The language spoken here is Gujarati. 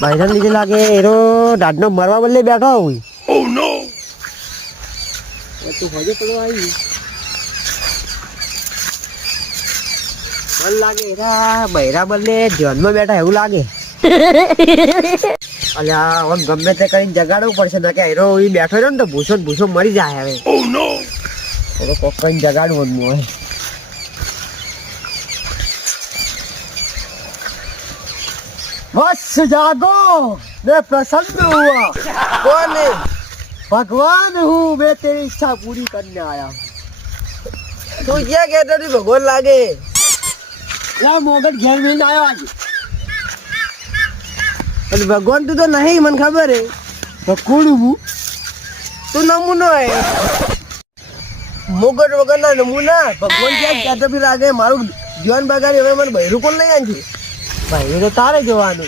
ભાઈના લીધે લાગે એનો દાદનો મરવા બદલે બેઠો હોય. ઓ નો તું હજે પેલો આવી મને લાગે એરા બૈરા બદલે ધ્યાનમાં બેઠા એવું લાગે. અલ્યા હવે ગમે તે કરીને જગાડવું પડશે ના કે હીરો બેઠો રહ્યો ને તો ભૂસો ભૂસો મરી જાય હવે. ઓ નો હવે કોક કરીને જગાડવું હોય. बस जागो मैं प्रसन्न हुआ. कौन है? भगवान हूँ मैं तेरी इच्छा पूरी करने आया हूँ. तू क्या कहता थी भगवान लागे यार मोगट घेर में आया आज. अरे भगवान तू तो नहीं मन खबर है तो कौन हूँ तू नमूना है मोगट वगैरह ना नमूना. भगवान क्या कहता भी लागे मारू जीवन बगाड़ी હવે મને બૈરું કોણ લઈ આંજી. ભાઈ તો તારે જોવાનું.